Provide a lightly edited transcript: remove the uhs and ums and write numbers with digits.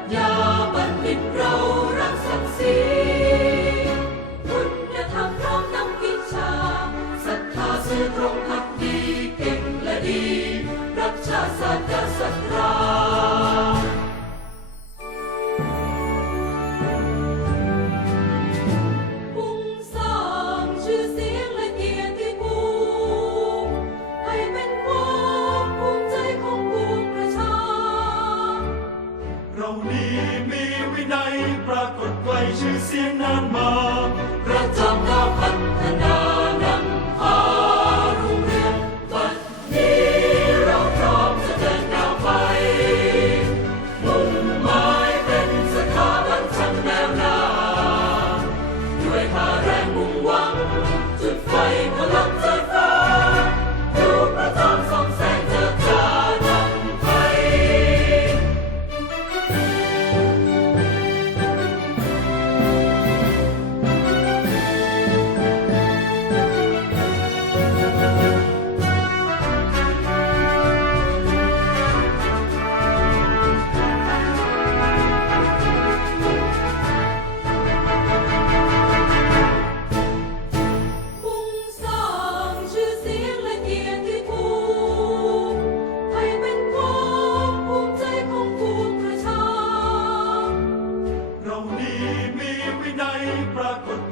ชญาบัณฑิตเรารักศักดิ์ศรีคุณธรรมพร้อมนำวิชาศรัทธาซื่อตรงภักดีเก่งและดีรักชาติศาสตร์ศรัทธาปรากฏไกลชื่อเสียงนานมาพระจอมเกล้าพัฒนานำพารุ่งเรืองบัดนี้เราพร้อมจะเดินก้าวไปมุ่งหมายเป็นสถาบันชั้นแนวหน้าด้วยพาแรงมุ่งหวังจุดไฟพลังใจฟ้าดูประจอมส่องแสงเจิดจ้านำไปปรากฏ